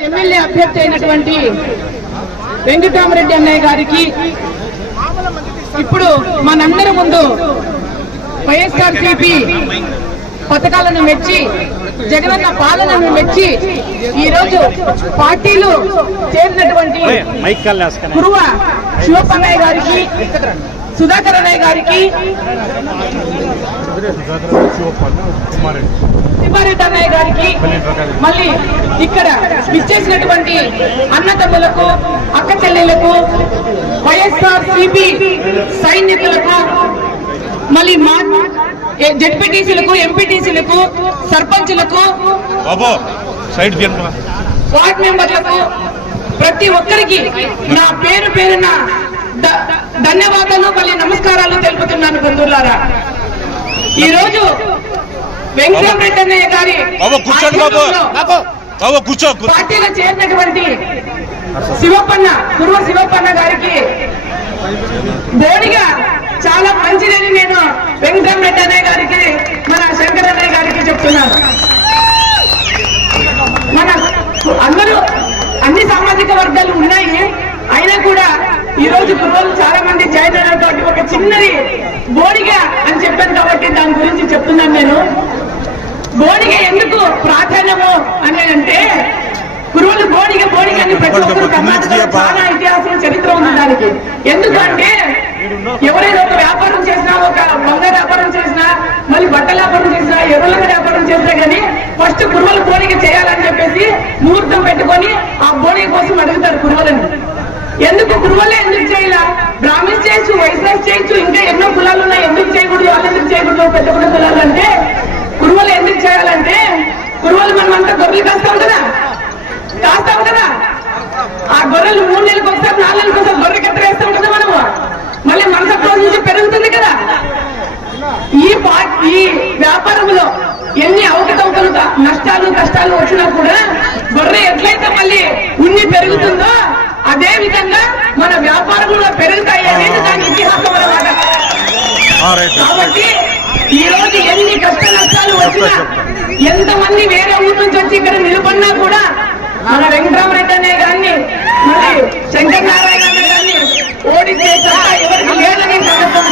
MLA అభ్యర్థి అయినటువంటి వెంకటరామరెడ్డి అన్నయ్య గారికి ఇప్పుడు మనందరి ముందు వైఎస్ఆర్ సిపి పథకాలను మెచ్చి జగనన్న పాలనను మెచ్చి ఈ రోజు పార్టీలు చేరినటువంటి కురువ శివపన్నయ్య గారికి సుధాకర్ అన్నయ్య గారికి. తిమ్మారెడ్డి అన్నయ్య గారికి. మళ్ళీ ఇక్కడ ఇచ్చేసినటువంటి అన్నదమ్ములకు అక్క చెల్లెలకు వైఎస్ఆర్ సిపి సైనికులకు మళ్ళీ మా జడ్పీటీసీలకు ఎంపీటీసీలకు సర్పంచులకు వార్డ్ మెంబర్లకు ప్రతి ఒక్కరికి నా పేరు పేరున ధన్యవాదాలు మళ్ళీ నమస్కారాలు తెలుపుతున్నాను బంధువులారా. ఈ రోజు వెంకటరెడ్డి గారి పార్టీలో చేరినటువంటి శివప్పన్న కుర్వ శివప్పన్న గారికి బోడిగా చాలా మంచిదని నేను వెంకటరెడ్డి అన్నయ్య గారికి మన శంకర్ అన్నయ్య గారికి చెప్తున్నాను మన అందరూ అన్ని సామాజిక వర్గాలు ఉన్నాయి అయినా కూడా ఈ రోజు కుర్రోలు చాలా మంది జాయిన్ అయినటువంటి ఒక చిన్నది బోడిగా అని చెప్పాను కాబట్టి దాని గురించి చెప్తున్నాను నేను. బోడిగా ఎందుకు ప్రాధాన్యము అని అంటే కురువులు బోడిగా బోడిగా అని ప్రతి ఒక్కరు కర్ణాటకలో చాలా ఇతిహాసం చరిత్ర ఉంది దానికి ఎందుకంటే ఎవరైనా ఒక వ్యాపారం చేసినా ఒక బంగారు వ్యాపారం చేసినా మళ్ళీ బట్టల వ్యాపారం చేసినా ఎరువుల వ్యాపారం చేసినా కానీ ఫస్ట్ కురువలు బోడిగ చేయాలని చెప్పేసి ముహూర్తం పెట్టుకొని ఆ బోడిగ కోసం అడుగుతారు కురువలను ఎందుకు కురువలే ఎందుకు చేయాల బ్రాహ్మిన్స్ చేయొచ్చు వైశ్వాస్ చేయొచ్చు ఇంకా ఎన్నో కులాలు ఉన్నాయి ఎందుకు చేయకూడదు వాళ్ళు ఎందుకు చేయకూడదు పెద్ద పెద్ద కులాలు అంటే కురువలు ఎందుకు చేయాలంటే కురువలు మనం అంతా గొర్రెలు కాస్తాం కదా కాస్తాం కదా ఆ గొర్రెలు మూడు నెలలకు ఒకసారి నాలుగు నెలలకు ఒకసారి గొర్రె కట్ట వేస్తాం కదా మనము మళ్ళీ మరుసటి రోజు నుంచి పెరుగుతుంది కదా ఈ పా- ఈ వ్యాపారంలో ఎన్ని అవకతవకలు నష్టాలు కష్టాలు వచ్చినా కూడా గొర్రె ఎట్లయితే మళ్ళీ ఉన్ని పెరుగుతుందో అదే విధంగా మన వ్యాపారంలో పెరుగుతాయి అనేది దాని ఇతిహాసం కాబట్టి ఈ రోజు ఎన్ని కష్ట నష్టాలు వచ్చినా ఎంతమంది వేరే ఊరు నుంచి వచ్చి ఇక్కడ నిలబడినా కూడా మన వెంకటరామరెడ్డి అనే గారిని మరి శంకర్ నారాయణ అనే ఓడితే తప్ప ఎవరికి లేదని సందర్భం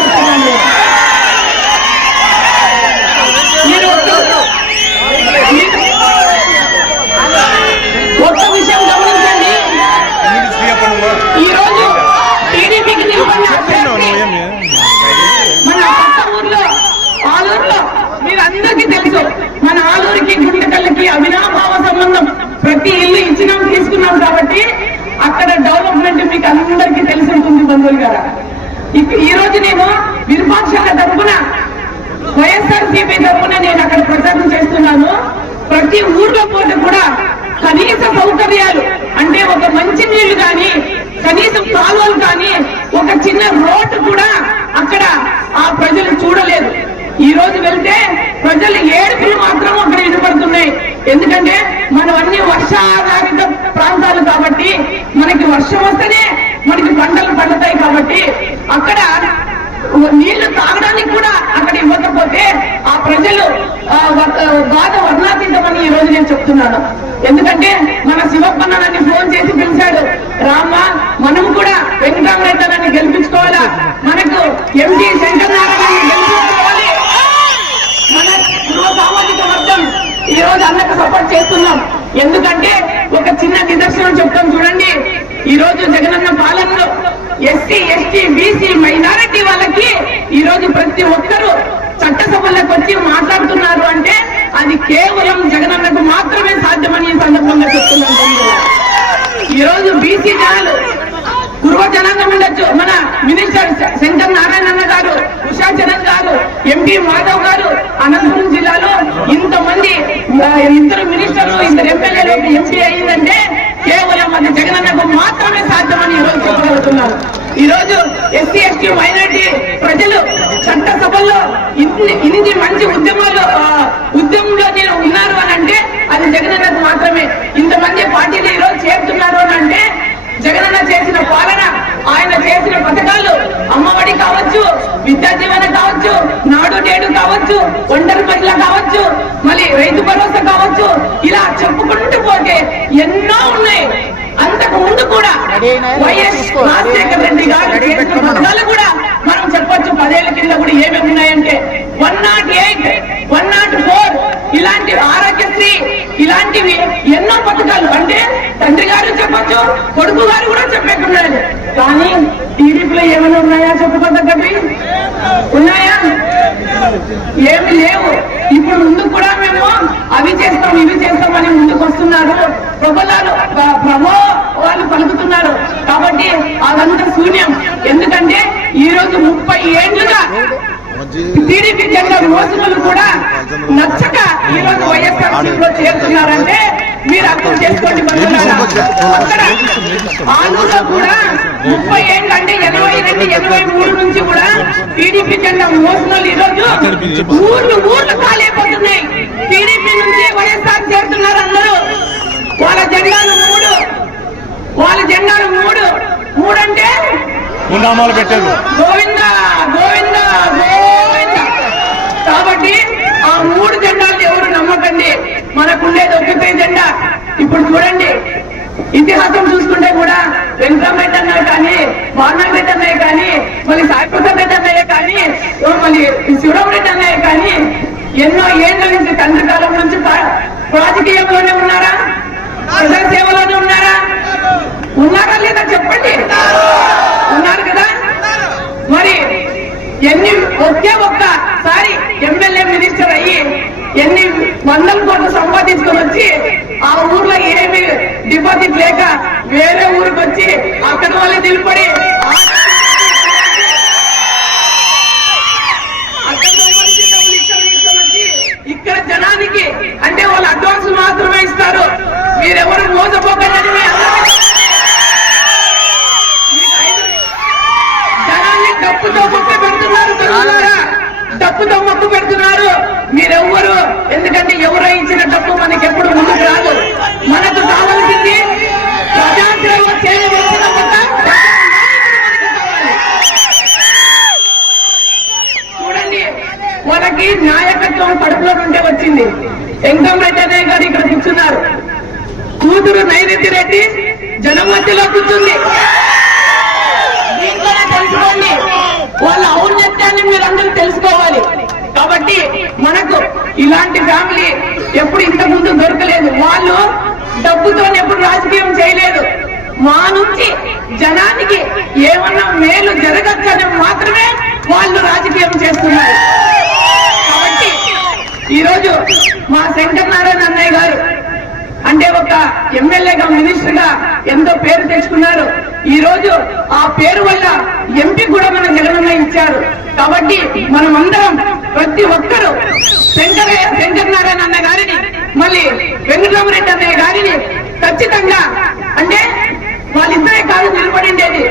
మీకు అందరికీ తెలిసి ఉంటుంది బంధువులు గారా? ఇక- ఈ రోజు నేను విరూపాక్షల తరఫున వైఎస్ఆర్సీపీ తరఫున నేను అక్కడ ప్రచారం చేస్తున్నాను. ప్రతి ఊర్లో పోటీ కూడా కనీస సౌకర్యాలు అంటే ఒక మంచి నీళ్ళు కానీ కనీసం కాలువలు కానీ ఒక చిన్న రోడ్డు కూడా అక్కడ ఆ ప్రజలు చూడలేదు. ఈ రోజు వెళ్తే ప్రజలు ఏడుపులు మాత్రం అక్కడ వినపడుతున్నాయి. ఎందుకంటే మనం అన్ని వర్షాధారిత ప్రాంతాలు కాబట్టి మనకి వర్షం వస్తేనే మనకి పంటలు పండుతాయి కాబట్టి అక్కడ నీళ్ళు తాగడానికి కూడా అక్కడ ఇవ్వకపోతే ఆ ప్రజలు బాధ వర్ణాతీతమని ఈ రోజు నేను చెప్తున్నాను. ఎందుకంటే మన శివప్పన్న నన్ను ఫోన్ చేసి పిలిచాడు రామ్మ మనం కూడా వెంకటరామరెడ్డి నన్ను గెలిపించుకోవాలా? మనకు ఎంపీ శంకర్ నారాయణ గెలిపించుకోవాలి. మన సామాజిక వర్గం ఈ రోజు అన్నకు సపోర్ట్ చేస్తున్నాం. ఎందుకంటే ఒక చిన్న నిదర్శనం చెప్తాం చూడండి. ఈ రోజు జగనన్న పాలనలో ఎస్సీ ఎస్టీ బీసీ మైనారిటీ వాళ్ళకి ఈ రోజు ప్రతి ఒక్కరూ చట్టసభలకు వచ్చి మాట్లాడుతున్నారు అంటే అది కేవలం జగనన్నకు మాత్రమే సాధ్యమని ఈ సందర్భంగా చెప్తున్నాం ఈ రోజు బీసీ జనాలు కురువ జనాంగం ఉండొచ్చు. మన మినిస్టర్ శంకర్ నారాయణ అన్న గారు ఉషా గారు ఎంపీ మాధవ్ గారు అనంతపురం జిల్లాలో ఇంతమంది ఇద్దరు మినిస్టర్లు ఇద్దరు ఎమ్మెల్యేలు ఎంపీ అయిందంటే కేవలం అది జగనన్నకు మాత్రమే సాధ్యమని ఈ రోజు చెప్పగలుగుతున్నారు. ఈ రోజు ఎస్సీ ఎస్టీ మైనారిటీ ప్రజలు చట్ట సభల్లో ఇన్ని ఇన్ని మంచి ఉద్యమాలు ఉద్యమంలో నేను ఉన్నారు అని అంటే అది జగనన్నకు మాత్రమే. ఇంతమంది పార్టీలు ఈ రోజు చేరుతున్నారు అని అంటే జగనన్న చేసిన పాలన ఆయన చేసిన పథకాలు అమ్మఒడి కావచ్చు విద్యా జీవన కావచ్చు నాడు నేడు కావచ్చు ఒంటరి మహిళ కావచ్చు మళ్ళీ రైతు భరోసా కావచ్చు ఇలా చెప్పుకుంటూ పోతే ఎన్నో ఉన్నాయి. అంతకు ముందు కూడా వైఎస్ రాజశేఖర రెడ్డి గారు చేసిన పథకాలు కూడా మనం చెప్పొచ్చు. పదేళ్ళ కింద కూడా ఏమేమి ఉన్నాయంటే one not eight one not four ఇలాంటి ఆరోగ్యశ్రీ ఇలాంటివి ఎన్నో పథకాలు అంటే తండ్రి గారు చెప్పొచ్చు కొడుకు గారు కూడా కానీ టీడీపీలో ఏమైనా ఉన్నాయా చెప్పుకోదగ్గవి ఉన్నాయా? ఏమి లేవు. ఇప్పుడు ముందు కూడా మేము అవి చేస్తాం ఇవి చేస్తాం అని ముందుకు వస్తున్నారు. ప్రబలాలు ప్ర- ప్రభో వాళ్ళు పలుకుతున్నారు. కాబట్టి అదంతా శూన్యం. ఎందుకంటే ఈ రోజు ముప్పై ఏండ్లుగా టీడీపీ జెండా మోసములు కూడా నచ్చక ఈ రోజు వైఎస్ఆర్ చేరుతున్నారంటే మీరు అర్థం చేసుకోండి. అక్కడ ఆంధ్రలో కూడా ముప్పై ఏళ్ళు అంటే ఎనభై రెండు ఎనభై మూడు నుంచి కూడా టీడీపీ జెండా మోసములు ఈ రోజు ఊర్లు ఊర్లు కాలేకపోతున్నాయి టీడీపీ నుంచి వైఎస్ఆర్ చేరుతున్నారు అందరూ వాళ్ళ జెండాలు మూడు వాళ్ళ జెండాలు మూడు మూడంటే పెట్టారు గోవింద గోవింద గోవింద కాబట్టి ఆ మూడు జెండాలు నమ్మకండి. మనకుండేది ఒకటే జెండా. ఇప్పుడు చూడండి. ఇతిహాసం చూసుకుంటే కూడా వెంకటరెడ్డి అన్నయ్య కానీ వారణారెడ్డి అన్నయ్య కానీ మళ్ళీ సాయిప్రసాద్ రెడ్డి అన్నయ్య కానీ ఓ మళ్ళీ శివరామరెడ్డి అన్నయ్య కానీ ఎన్నో ఏళ్ళ నుంచి తండ్రి కాలం నుంచి రాజకీయంలోనే ఉన్నారా? ప్రజా సేవలోనే ఉన్నారా? ఉన్నారా లేదా చెప్పండి? ఉన్నారు కదా? మరి ఎన్ని ఒకే ఒక్కసారి ఎమ్మెల్యే మినిస్టర్ అయ్యి ఎన్ని వందల కోట్లు సంపాదించుకొని వచ్చి ఆ ఊర్లో ఏమి డిపాజిట్ లేక వేరే ఊరికి వచ్చి అక్కడ వాళ్ళే నిలబడి ఇక్కడ తీసుకొని వచ్చి ఇక్కడ జనానికి అంటే వాళ్ళు అడ్వాన్స్ మాత్రమే ఇస్తారు మీరెవరు మోసపోకండి జనాన్ని డబ్బుతో పెడుతున్నారు తెలుసురా? డబ్బుతో మొక్కు పెడుతున్నారు. మీరెవ్వరు? ఎందుకంటే ఎవరో ఇచ్చిన డబ్బు మనకి ఎప్పుడు ముందుకు రాదు. మనకు కావాల్సింది ప్రజాసేవ చేయవలసిన చూడండి మనకి నాయకత్వం కడుపులో నుండే వచ్చింది. వెంకటరెడ్డి అనే గారు ఇక్కడ కూర్చున్నారు. కూతురు నైరుతి రెడ్డి జనం మధ్యలో కూర్చుంది. దీంట్లోనే తెలుసుకోండి. వాళ్ళ ఔన్నత్యాన్ని మీరందరూ తెలుసుకోవాలి. కాబట్టి మనకు ఇలాంటి ఫ్యామిలీ ఎప్పుడు ఇంత ముందు దొరకలేదు. వాళ్ళు డబ్బుతో ఎప్పుడు రాజకీయం చేయలేదు. మా నుంచి జనానికి ఏమన్నా మేలు జరగచ్చని మాత్రమే వాళ్ళు రాజకీయం చేస్తున్నారు. కాబట్టి ఈరోజు మా శంకర్ నారాయణ అన్నయ్య గారు అంటే ఒక ఎమ్మెల్యేగా మినిస్టర్గా ఎంతో పేరు తెచ్చుకున్నారు. ఈ రోజు ఆ పేరు వల్ల ఎంపీ కూడా మన జగనన్న ఇచ్చారు. కాబట్టి మనం అందరం ప్రతి ఒక్కరూ శంకర శంకర్ నారాయణ అన్న గారిని మళ్ళీ వెంకటరామరెడ్డి అన్నయ్య గారిని ఖచ్చితంగా అంటే వాళ్ళిద్దరే కాదు నిలబడిండేది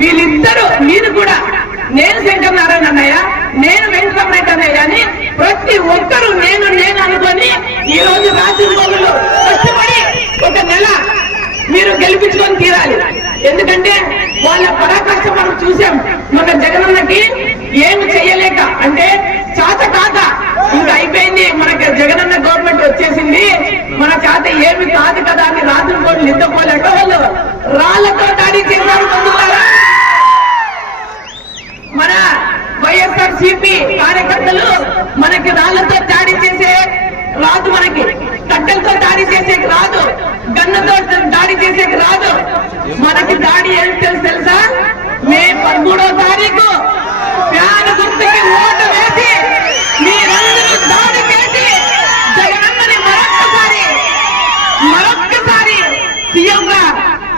వీళ్ళిద్దరూ మీరు కూడా నేను శంకర్ నారాయణ అన్నయ్య నేను వెంకటరామరెడ్డి అన్నయ్య అని ప్రతి ఒక్కరూ నేను నేను అనుకొని ఈ రోజు రాత్రి రోజుల్లో కష్టపడి ఒక నెల మీరు గెలిపించుకొని తీరాలి. ఎందుకంటే వాళ్ళ పరాకాష్ట మనం చూసాం మన జగనన్నకి ఏమి చెయ్యలేక అంటే చాత కాక ఇంకా అయిపోయింది. మనకి జగనన్న గవర్నమెంట్ వచ్చేసింది. మన చేత ఏమి కాదు కదా అని రాత్రి కూడా నిద్రపోలేక వాళ్ళు రాళ్ళతో దాడి చేశారు. పొందుతారా మన వైఎస్ఆర్ సిపి కార్యకర్తలు మనకి రాళ్ళతో దాడి చేసే రాదు మనకి కట్టెలతో దాడి చేసేకి రాదు గన్నతో దాడి చేసేకి రాదు మనకి దాడి ఏం తెలుసు? తెలుసా మే పదమూడో తారీఖు. ఫ్యాన్ గుర్తుకి ఓటు వేసి మీరందరూ దాడి చేసి జగనన్నని మరొక్కసారి మరొక్కసారి సీఎం గా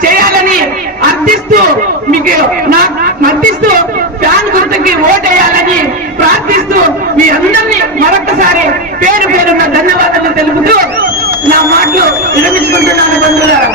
చేయాలని అర్థిస్తూ మీకు నా అర్థిస్తూ ఫ్యాన్ గుర్తుకి ఓటేయాలని ప్రార్థిస్తూ మీ అందరినీ మరొక్కసారి పేరు పేరున్న ధన్యవాదాలు తెలుపుతూ నా మాటలు విరమించుకుంటున్నాను బంధువులారా.